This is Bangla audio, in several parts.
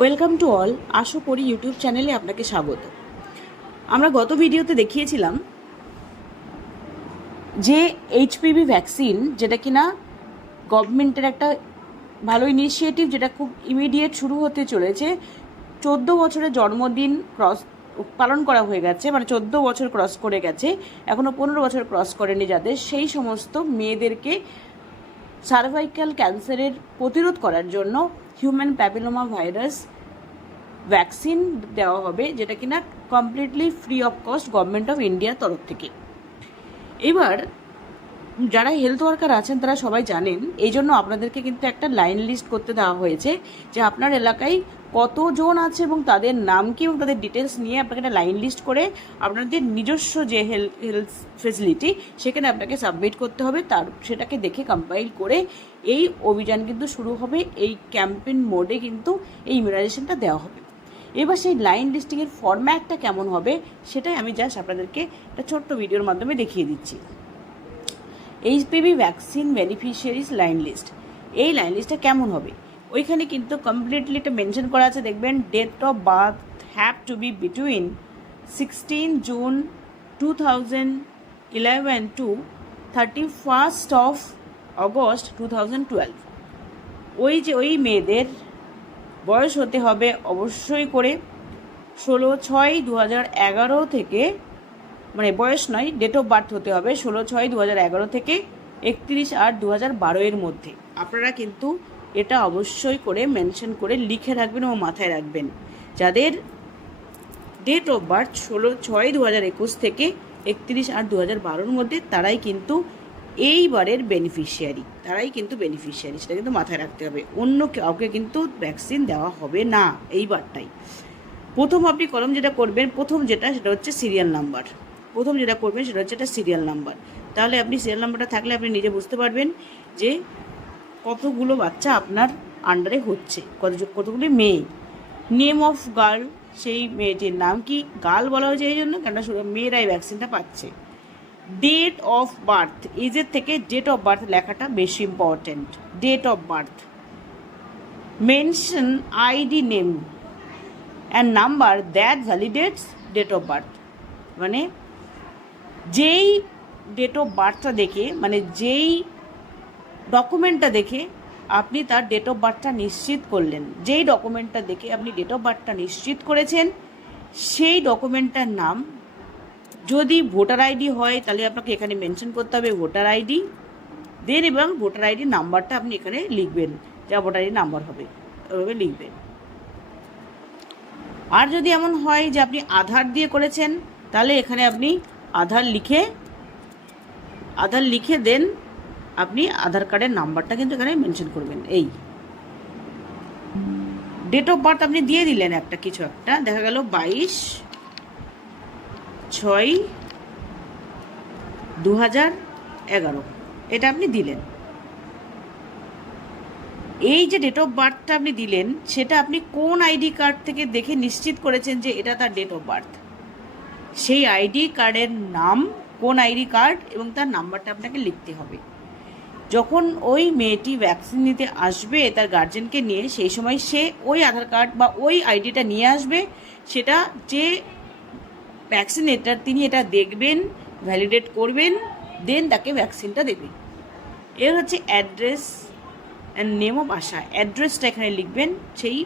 Welcome to all. আশা করি ইউটিউব চ্যানেলে আপনাকে স্বাগত। আমরা গত ভিডিওতে দেখিয়েছিলাম যে এইচপিভি ভ্যাকসিন, যেটা কিনা গভর্নমেন্টের একটা ভালো ইনিশিয়েটিভ, যেটা খুব ইমিডিয়েট শুরু হতে চলেছে। 14 বছরের জন্মদিন পালন করা হয়ে গেছে, মানে 14 বছর ক্রস করে গেছে, এখনও 15 বছর ক্রস করেনি যাদের, সেই সমস্ত মেয়েদেরকে সার্ভাইকাল ক্যান্সারের প্রতিরোধ করার জন্য হিউম্যান প্যাপিলোমা ভাইরাস ভ্যাকসিন দেওয়া হবে, যেটা কিনা completely free of cost government of ইন্ডিয়ার তরফ থেকে। এবার যারা হেলথ ওয়ার্কার আছেন তারা সবাই জানেন, এই জন্য আপনাদেরকে কিন্তু একটা লাইন লিস্ট করতে দেওয়া হয়েছে যে আপনার এলাকায় কতজন আছে এবং তাদের নাম কি এবং তাদের ডিটেলস নিয়ে আপনাকে একটা লাইন লিস্ট করে আপনাদের নিজস্ব যে হেলথ ফেসিলিটি সেখানে আপনাকে সাবমিট করতে হবে। সেটাকে দেখে কম্পাইল করে এই অভিযান কিন্তু শুরু হবে। এই ক্যাম্পেইন মোডে কিন্তু এই ইমিউনাইজেশনটা দেওয়া হবে। এবার সেই লাইন লিস্টিংয়ের ফরম্যাটটা কেমন হবে সেটাই আমি জাস্ট আপনাদেরকে একটা ছোট্ট ভিডিওর মাধ্যমে দেখিয়ে দিচ্ছি। HPV vaccine beneficiaries line list, এই লাইন লিস্টটা কেমন হবে ওইখানে কিন্তু কমপ্লিটলি এটা মেনশন করা আছে। দেখবেন date of birth have to be between 16 June 2011 to 31st of August 2012। ওই মেয়েদের বয়স হতে হবে অবশ্যই করে 16/6/2011 থেকে, মানে বয়স নয়, ডেট অফ বার্থ হতে হবে 16/6/2011 থেকে 31/8/2012 মধ্যে। আপনারা কিন্তু এটা অবশ্যই করে মেনশন করে লিখে রাখবেন ও মাথায় রাখবেন। যাদের ডেট অফ বার্থ 16/6/2021 থেকে 31/8/2012 মধ্যে তারাই কিন্তু এইবারের বেনিফিশিয়ারি, সেটা কিন্তু মাথায় রাখতে হবে। অন্য কাউকে কিন্তু ভ্যাকসিন দেওয়া হবে না এইবারটাই। প্রথম আপনি কলম যেটা করবেন, সেটা হচ্ছে সিরিয়াল নাম্বার। একটা সিরিয়াল নাম্বার। তাহলে আপনি সিরিয়াল নাম্বারটা থাকলে আপনি নিজে বুঝতে পারবেন যে কতগুলো বাচ্চা আপনার আন্ডারে হচ্ছে, কতগুলি মেয়ে। নেম অফ গার্ল, সেই মেয়েটির নাম কি? গার্ল বলা হয়েছে এই জন্য কেননা শুধু মেয়েরাই ভ্যাকসিনটা পাচ্ছে। ডেট অফ বার্থ, এজের থেকে ডেট অফ বার্থ লেখাটা বেশি important. Date of birth. Mention ID name and number that validates date of birth. মানে যেই ডেট অফ বার্থটা দেখে, মানে যেই ডকুমেন্টটা দেখে আপনি তার ডেট অফ বার্থটা নিশ্চিত করলেন, যেই ডকুমেন্টটা দেখে আপনি ডেট অফ বার্থটা নিশ্চিত করেছেন, সেই ডকুমেন্টটার নাম। যদি ভোটার আইডি হয় তাহলে আপনাকে এখানে মেনশন করতে হবে ভোটার আইডি দেন, এবং ভোটার আইডি নাম্বারটা আপনি এখানে লিখবেন, যা ভোটার আইডি নাম্বার হবে ওভাবে লিখবেন। আর যদি এমন হয় যে আপনি আধার দিয়ে করেছেন তাহলে এখানে আপনি আধার লিখে দেন আপনি আধার কার্ডের নাম্বারটা কিন্তু এখানে মেনশন করবেন। এই ডেট অফ বার্থ আপনি দিয়ে দিলেন একটা দেখা গেল 22/6/2011, এটা আপনি দিলেন। এই যে ডেট অফ বার্থটা আপনি দিলেন সেটা আপনি কোন আইডি কার্ড থেকে দেখে নিশ্চিত করেছেন যে এটা তার ডেট অফ বার্থ, সেই আইডি কার্ডের নাম, কোন আইডি কার্ড এবং তার নাম্বারটা আপনাকে লিখতে হবে। যখন ওই মেয়েটি ভ্যাকসিন নিতে আসবে তার গার্জেনকে নিয়ে, সেই সময় সে ওই আধার কার্ড বা ওই আইডিটা নিয়ে আসবে। সেটা যে ভ্যাকসিনেটার তিনি এটা দেখবেন, ভ্যালিডেট করবেন, দেন তাকে ভ্যাকসিনটা দেবে। এর হচ্ছে অ্যাড্রেস অ্যান্ড নেম অফ আশা। অ্যাড্রেসটা এখানে লিখবেন, সেই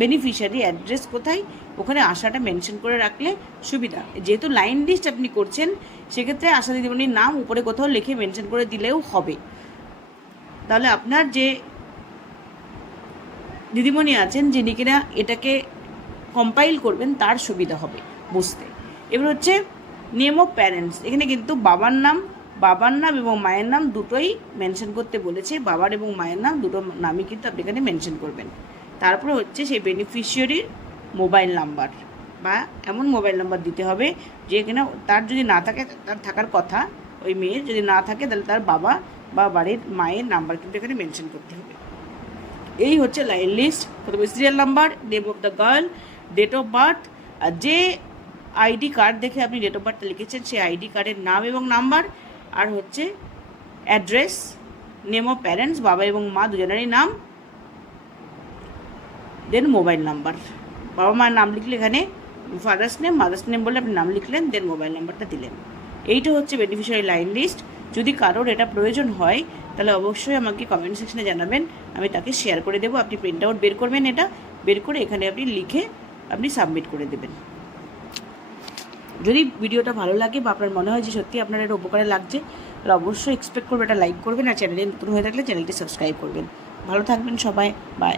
বেনিফিশিয়ারি অ্যাড্রেস কোথায় ওখানে আশাটা মেনশন করে রাখলে সুবিধা। যেহেতু লাইন লিস্ট আপনি করছেন সেক্ষেত্রে আশা দিদিমণির নাম উপরে কোথাও লিখে মেনশন করে দিলেও হবে। তাহলে আপনার যে দিদিমণি আছেন যিনি কিনা এটাকে কম্পাইল করবেন তার সুবিধা হবে বুঝতে। এবার হচ্ছে নেম অফ প্যারেন্টস। এখানে কিন্তু বাবার নাম এবং মায়ের নাম দুটোই মেনশন করতে বলেছে। বাবার এবং মায়ের নাম দুটো নামই কিন্তু আপনি এখানে মেনশন করবেন। তারপরে হচ্ছে সেই বেনিফিশিয়ারির মোবাইল নাম্বার, বা এমন মোবাইল নাম্বার দিতে হবে যে কিনা তার যদি না থাকে, তার থাকার কথা, ওই মেয়ের যদি না থাকে তাহলে তার বাবা বা বাড়ির মায়ের নাম্বার কিন্তু এখানে মেনশন করতে হবে। এই হচ্ছে লাইন লিস্ট। প্রথমে serial number, name of the girl, date of birth, আর যে আইডি কার্ড দেখে আপনি ডেট অফ বার্থটা লিখেছেন সেই আইডি কার্ডের নাম এবং নাম্বার, আর হচ্ছে অ্যাড্রেস, নেম অফ প্যারেন্টস, বাবা এবং মা দুজনেরই নাম, দেন মোবাইল নাম্বার, বাবা মার নাম লিখলে এখানে ফাদার্স নেম, মাদার্স নেম বলে আপনি নাম লিখলেন, দেন মোবাইল নাম্বারটা দিলেন। এইটা হচ্ছে বেনিফিশিয়ারি লাইন লিস্ট। যদি কারোর এটা প্রয়োজন হয় তাহলে অবশ্যই আমাকে কমেন্ট সেকশনে জানাবেন, আমি তাকে শেয়ার করে দেবো। আপনি প্রিন্ট আউট বের করবেন, এটা বের করে এখানে আপনি লিখে আপনি সাবমিট করে দেবেন। যদি ভিডিওটা ভালো লাগে বা আপনার মনে হয় যে সত্যি আপনার এটা উপকারে লাগছে, তাহলে অবশ্যই এক্সপেক্ট করবেন এটা লাইক করবেন, আর চ্যানেলে নতুন হয়ে থাকলে চ্যানেলটি সাবস্ক্রাইব করবেন। ভালো থাকবেন সবাই, বাই।